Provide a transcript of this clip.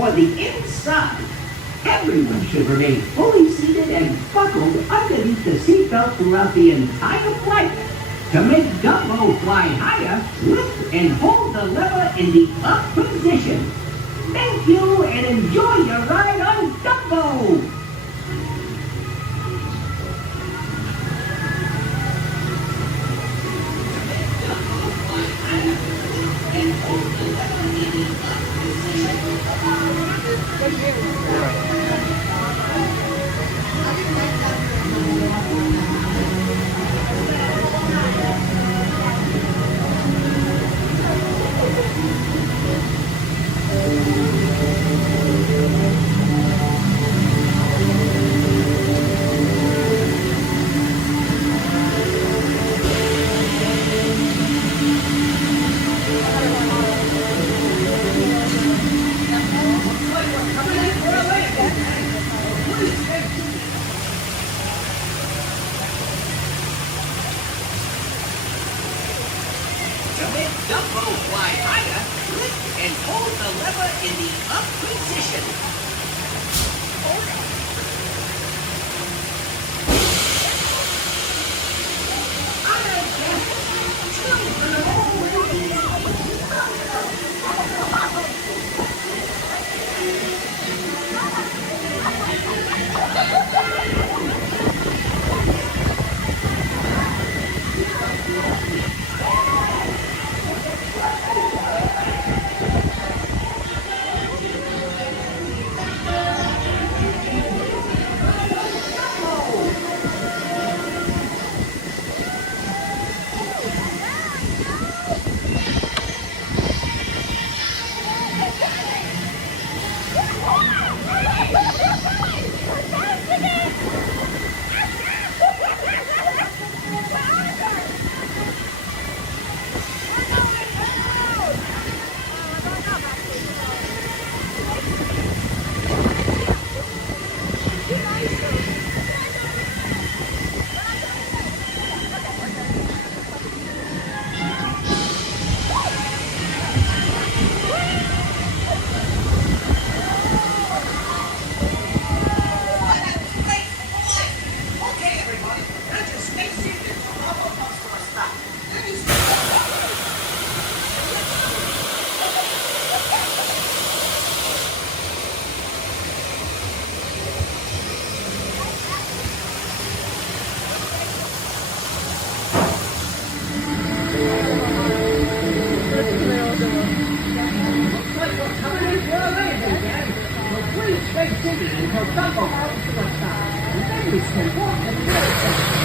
for the inside. Everyone should remain fully seated and buckled underneath the seatbelt throughout the entire flight. To make Dumbo fly higher, lift and hold the lever in the up position. Thank you and enjoy your ride on Dumbo! To make Dumbo fly higher, lift and hold the lever in the up position. Please stay seated until Dumbo comes to a stop, and then we can walk and